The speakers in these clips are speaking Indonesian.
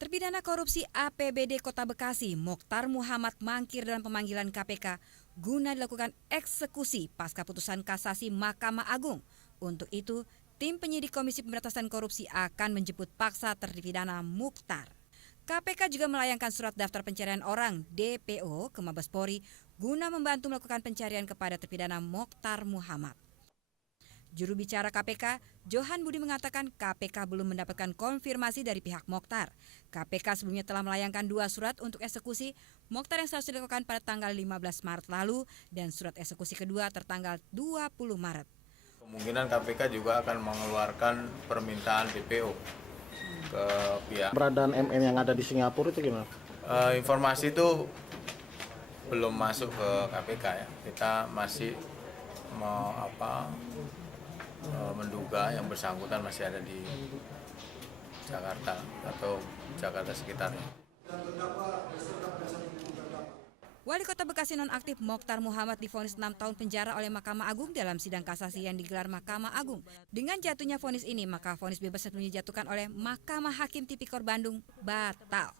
Terpidana korupsi APBD Kota Bekasi, Mokhtar Muhammad mangkir dalam pemanggilan KPK guna dilakukan eksekusi pasca putusan kasasi Mahkamah Agung. Untuk itu, tim penyidik Komisi Pemberantasan Korupsi akan menjemput paksa terpidana Mokhtar. KPK juga melayangkan surat daftar pencarian orang DPO ke Mabes Polri guna membantu melakukan pencarian kepada terpidana Mokhtar Muhammad. Juru bicara KPK, Johan Budi mengatakan KPK belum mendapatkan konfirmasi dari pihak Mokhtar. KPK sebelumnya telah melayangkan 2 surat untuk eksekusi Mokhtar yang seharusnya dilakukan pada tanggal 15 Maret lalu dan surat eksekusi kedua tertanggal 20 Maret. Kemungkinan KPK juga akan mengeluarkan permintaan DPO ke pihak. Keberadaan MM yang ada di Singapura itu gimana? Informasi itu belum masuk ke KPK ya. Kita masih menduga yang bersangkutan masih ada di Jakarta atau Jakarta sekitarnya. Wali Kota Bekasi nonaktif Mokhtar Muhammad divonis 6 tahun penjara oleh Mahkamah Agung dalam sidang kasasi yang digelar Mahkamah Agung. Dengan jatuhnya vonis ini, maka vonis bebas yang dijatuhkan oleh Mahkamah Hakim Tipikor Bandung batal.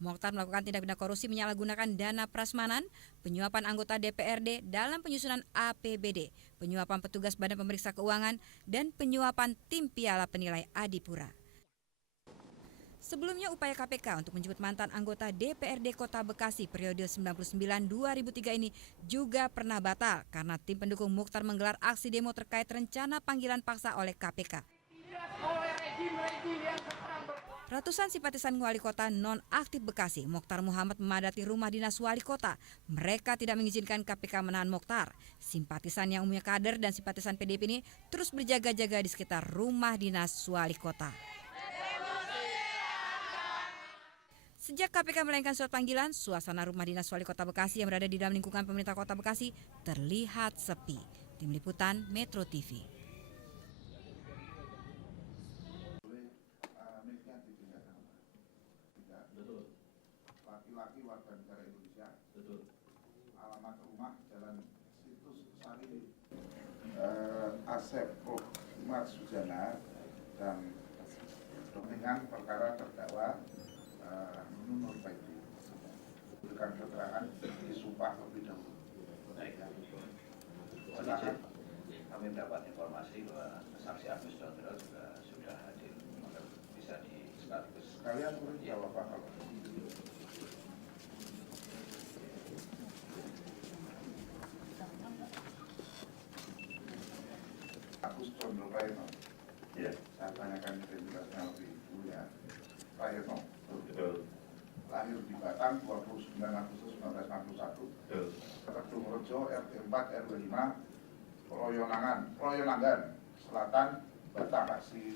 Mokhtar melakukan tindak pidana korupsi menyalahgunakan dana prasmanan, penyuapan anggota DPRD dalam penyusunan APBD, penyuapan petugas Badan Pemeriksa Keuangan, dan penyuapan tim Piala Penilai Adipura. Sebelumnya upaya KPK untuk menjemput mantan anggota DPRD Kota Bekasi periode 99-2003 ini juga pernah batal karena tim pendukung Mokhtar menggelar aksi demo terkait rencana panggilan paksa oleh KPK. Ratusan simpatisan wali kota non-aktif Bekasi, Mokhtar Muhammad memadati rumah dinas wali kota. Mereka tidak mengizinkan KPK menahan Mokhtar. Simpatisan yang umumnya kader dan simpatisan PDIP ini terus berjaga-jaga di sekitar rumah dinas wali kota. Sejak KPK melayangkan surat panggilan, suasana rumah dinas wali kota Bekasi yang berada di dalam lingkungan pemerintah kota Bekasi terlihat sepi. Tim Liputan Metro TV. Laki-laki warga negara Indonesia. Betul. Alamat rumah Jalan Situs Sari Asep Ahmad Sujana dan dengan perkara terdakwa Nur Baiti. Berikan keterangan disumpah lebih dahulu. Baik. Silakan. Kami mendapat informasi bahwa saksi Agus Condro juga sudah hadir. Maka bisa sekalian boleh jawab apa? Agus Condro Pak Retno. Ya. Saya tanyakan identitasnya lebih dulu ya. Pak Retno. Betul. Lahir di Batang 29 Agustus 1961. Betul. Kedung Rejo RT 4 RW 5 Proyonangan Selatan Batang, aksi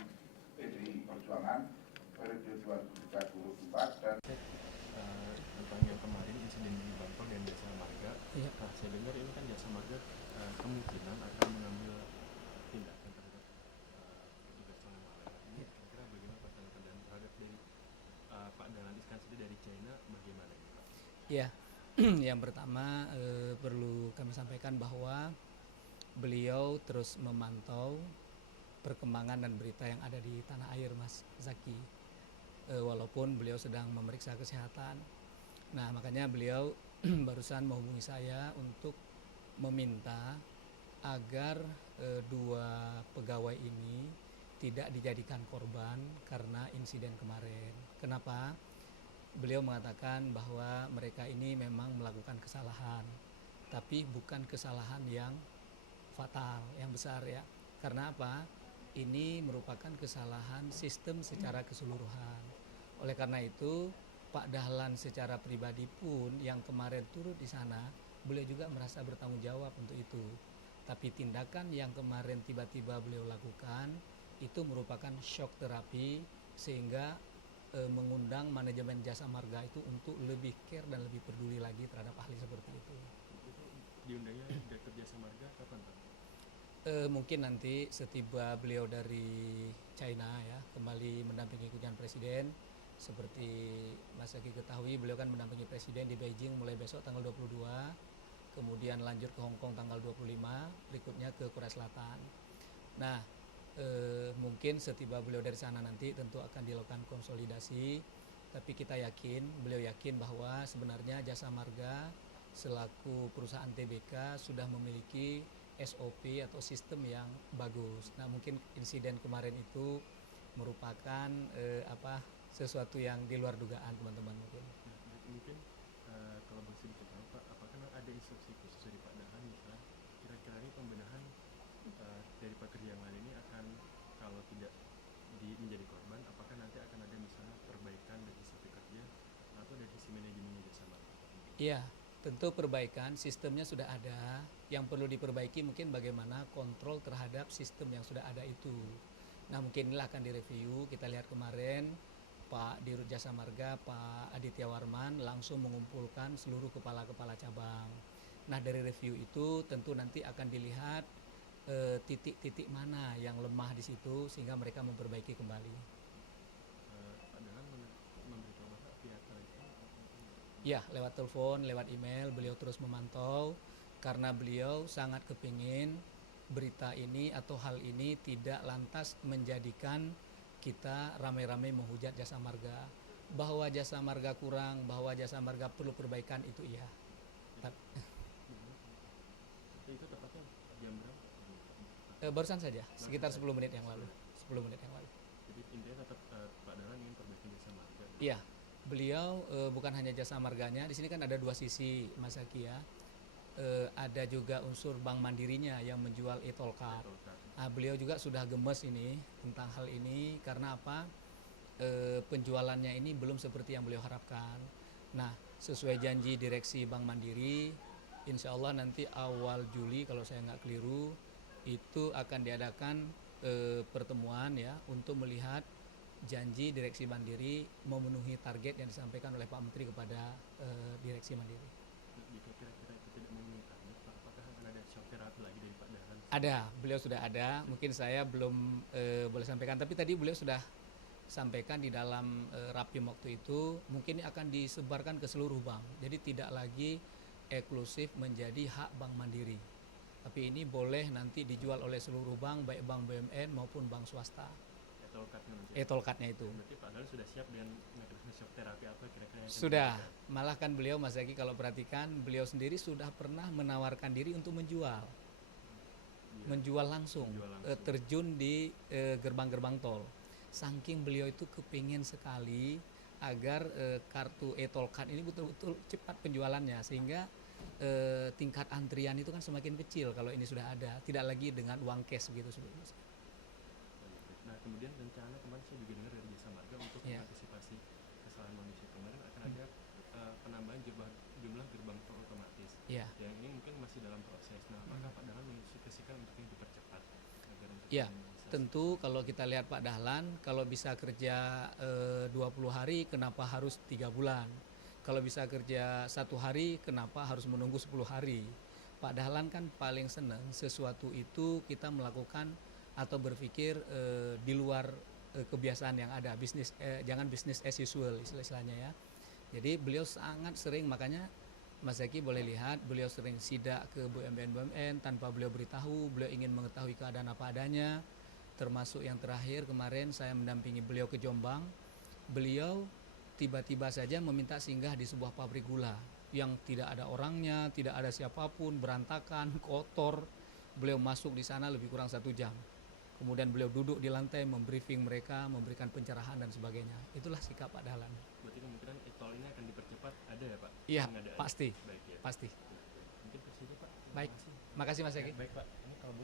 PDI Perjuangan periode 2003-2024 dan tentang yang kemarin insiden di Bangkok dan Jasa Marga. Iya. Nah, saya dengar ini kan Jasa Marga kemungkinan akan mengambil tindakan terhadap petugas pengelola ini. Kira-kira bagaimana Pak tanggapan dan terhadap Ya, yang pertama perlu kami sampaikan bahwa beliau terus memantau perkembangan dan berita yang ada di tanah air, Mas Zaki. Walaupun beliau sedang memeriksa kesehatan. Nah, makanya beliau barusan menghubungi saya untuk meminta agar dua pegawai ini tidak dijadikan korban karena insiden kemarin. Kenapa? Beliau mengatakan bahwa mereka ini memang melakukan kesalahan, tapi bukan kesalahan yang fatal, yang besar ya. Karena apa? Ini merupakan kesalahan sistem secara keseluruhan. Oleh karena itu, Pak Dahlan secara pribadi pun yang kemarin turut di sana, beliau juga merasa bertanggung jawab untuk itu. Tapi tindakan yang kemarin tiba-tiba beliau lakukan itu merupakan shock terapi, sehingga mengundang manajemen Jasa Marga itu untuk lebih care dan lebih peduli lagi terhadap ahli seperti itu. Diundangnya Direktur Jasa Marga kapan, Pak? Mungkin nanti setiba beliau dari China ya, kembali mendampingi kunjungan Presiden. Seperti Mas Zaki ketahui, beliau kan mendampingi Presiden di Beijing mulai besok tanggal 22, kemudian lanjut ke Hong Kong tanggal 25, berikutnya ke Korea Selatan. Nah, mungkin setiba beliau dari sana nanti tentu akan dilakukan konsolidasi, tapi kita yakin, beliau yakin bahwa sebenarnya Jasa Marga selaku perusahaan TBK sudah memiliki SOP atau sistem yang bagus. Nah, mungkin insiden kemarin itu merupakan sesuatu yang di luar dugaan teman-teman mungkin. Mungkin kalau masih sedikit tahu, Pak, apakah ada instruksi khusus dari Pak Dahlan misalnya kira-kira ini pembenahan dari pekerja yang lain ini akan, kalau tidak menjadi korban, apakah nanti akan ada misalnya perbaikan dari sisi pekerja atau dari sisi manajemen Jasa Marga? Iya, tentu perbaikan sistemnya sudah ada. Yang perlu diperbaiki mungkin bagaimana kontrol terhadap sistem yang sudah ada itu. Nah, mungkin inilah akan direview. Kita lihat kemarin Pak Dirut Jasa Marga, Pak Aditya Warman langsung mengumpulkan seluruh kepala-kepala cabang. Nah, dari review itu tentu nanti akan dilihat titik-titik mana yang lemah di situ sehingga mereka memperbaiki kembali. Pak Dahlan memberitahu Bapak via telepon? Ya, lewat telepon, lewat email, beliau terus memantau karena beliau sangat kepingin berita ini atau hal ini tidak lantas menjadikan kita ramai-ramai menghujat Jasa Marga. Bahwa Jasa Marga kurang, bahwa Jasa Marga perlu perbaikan itu iya. Itu tepatnya jam berapa? Barusan saja, sekitar 10 menit yang lalu. 10 menit yang lalu. Jadi intinya tetap Pak Dahlan ingin perbaiki Jasa Marga. Iya, beliau bukan hanya Jasa Marganya. Di sini kan ada dua sisi, Mas Zaki ya. Ada juga unsur Bank Mandirinya yang menjual e-tol card. Nah, beliau juga sudah gemes ini tentang hal ini karena apa? Penjualannya ini belum seperti yang beliau harapkan. Nah, sesuai janji direksi Bank Mandiri, insya Allah nanti awal Juli kalau saya nggak keliru itu akan diadakan pertemuan ya untuk melihat janji direksi Mandiri memenuhi target yang disampaikan oleh Pak Menteri kepada direksi Mandiri. Jika kira-kira itu tidak memenuhi target, Pak, apakah akan ada shock terapi lagi dari Pak Dahlan? Ada, beliau sudah ada. Mungkin saya belum boleh sampaikan, tapi tadi beliau sudah sampaikan di dalam Rapim waktu itu, mungkin ini akan disebarkan ke seluruh bank. Jadi tidak lagi eksklusif menjadi hak Bank Mandiri. Tapi ini boleh nanti dijual oleh seluruh bank, baik bank BUMN maupun bank swasta. E-tol card-nya itu. Berarti Pak Dahlan sudah siap dengan mekanisme shock terapi apa kira-kira yang akan Sudah, diberikan? malah kan beliau Mas Zaki kalau perhatikan, beliau sendiri sudah pernah menawarkan diri untuk menjual. Menjual langsung, terjun di gerbang-gerbang tol. Saking beliau itu kepingin sekali agar kartu e-tol card ini betul-betul cepat penjualannya, sehingga tingkat antrian itu kan semakin kecil kalau ini sudah ada, tidak lagi dengan uang cash begitu sebetulnya. Nah, kemudian rencana kemarin saya juga dengar dari Jasa Marga untuk mengantisipasi kesalahan manusia kemarin akan ada penambahan jumlah gerbang tol otomatis. Ya. Yang ini mungkin masih dalam proses. Nah, apakah Pak Dahlan menginstruksikan untuk ini dipercepat agar untuk Ya, tentu kalau kita lihat Pak Dahlan, kalau bisa kerja 20 hari, kenapa harus 3 bulan? Kalau bisa kerja 1 hari, kenapa harus menunggu 10 hari? Pak Dahlan kan paling senang sesuatu itu kita melakukan atau berpikir di luar kebiasaan yang ada, jangan bisnis as usual istilahnya ya. Jadi beliau sangat sering, makanya Mas Zaki boleh lihat beliau sering sidak ke BUMN tanpa beliau beritahu. Beliau ingin mengetahui keadaan apa adanya. Termasuk yang terakhir kemarin saya mendampingi beliau ke Jombang. Beliau tiba-tiba saja meminta singgah di sebuah pabrik gula yang tidak ada orangnya, tidak ada siapapun, berantakan, kotor. Beliau masuk di sana lebih kurang 1 jam. Kemudian beliau duduk di lantai membriefing mereka, memberikan pencerahan dan sebagainya. Itulah sikap Pak Dahlan. Berarti kemungkinan tol ini akan dipercepat, ada ya Pak? Iya, Ada. pasti, Baik ya. pasti. Mungkin ke situ Pak. Terima Baik, kasih. makasih Mas Zaki. Baik Pak. Ini kalau boleh